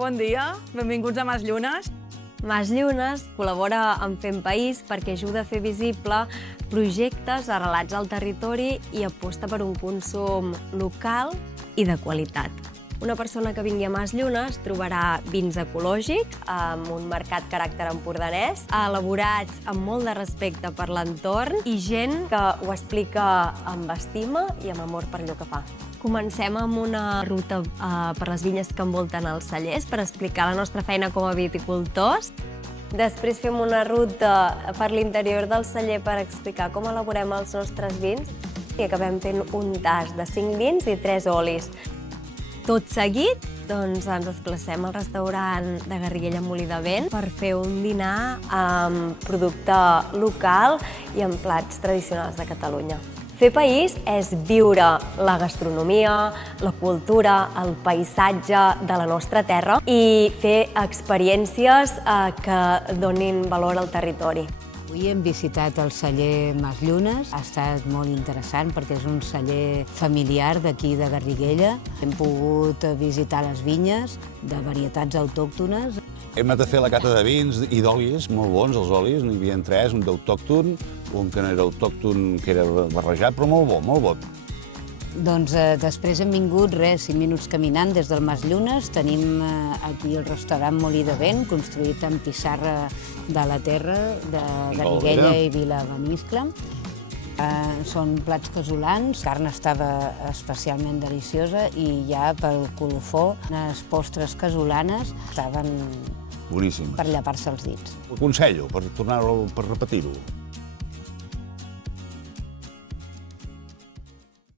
Bon dia, benvinguts a Mas Llunes. Mas Llunes col·labora amb Fem País perquè ajuda a fer visible projectes arrelats al territori i aposta per un consum local i de qualitat. Una persona que vingui a Mas Llunes trobarà vins ecològics amb un marcat caràcter empordanès, elaborats amb molt de respecte per l'entorn i gent que ho explica amb estima i amb amor per allò que fa. Comencem amb una ruta per les vinyes que envolten els cellers per explicar la nostra feina com a viticultors. Després fem una ruta per l'interior del celler per explicar com elaborem els nostres vins i acabem fent un tast de 5 vins i 3 olis. Tot seguit, ens desplacem al restaurant de Garriguella Molí de Vent per fer un dinar amb producte local i amb plats tradicionals de Catalunya. Fer país és viure la gastronomia, la cultura, el paisatge de la nostra terra i fer experiències que donin valor al territori. Avui hem visitat el celler Mas Llunes. Ha estat molt interessant perquè és un celler familiar d'aquí de Garriguella. Hem pogut visitar les vinyes de varietats autòctones. Hem anat a fer la cata de vins i d'olis, molt bons els olis, n'hi havia 3, un d'autòcton, un que no era autòcton, que era barrejat, però molt bo, molt bo. Doncs després hem vingut 5 minuts caminant des del Mas Llunes. Tenim aquí el restaurant Molí de Vent, construït amb pissarra de la terra de Garriguella i Vilabeniscle. Són plats casolans, la carn estava especialment deliciosa i ja pel colofó, unes postres casolanes estaven Boníssimes. per llapar-se els dits. Aconsello per tornar-ho, per repetir-ho.